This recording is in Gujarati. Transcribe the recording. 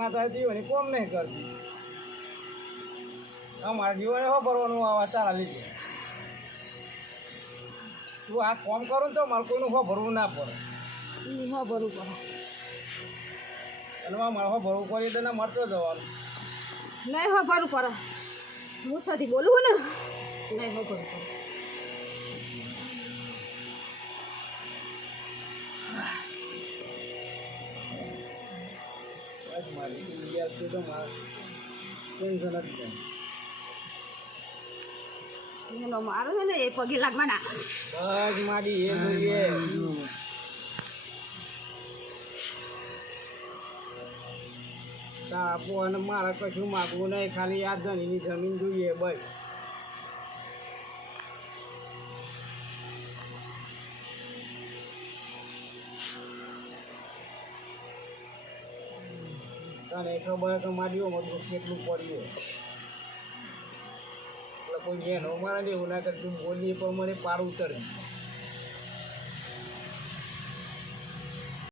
માતા જીવન કોમ નહીં કરતી અમારા જીવને હો ભરવાનું આવા ચાલા લીધે તું આ કોમ કરું તો મારે કોઈનું હો ભરવું ના પડે હો ભરવું પડે અને મારે હો ભરવું પડી તો ને મળતો જવાનું નહીં હો ભરવું પડે હું સાથે બોલવું ને નહીં હો ભરવું પડે મારી તો મારે ટેન્શન જ છે એનો મારો છે ને એ પગે લાગવાના બસ મારી એ જોઈએ આપો અને મારે કશું માગવું નહીં ખાલી આ ધણીની જમીન જોઈએ બસ તને ખબર કે મારી મજબૂત કેટલું પડ્યું એટલે કોઈ જેનો મારે એવું ના કરતું બોલીએ પણ મને પાર ઉતરે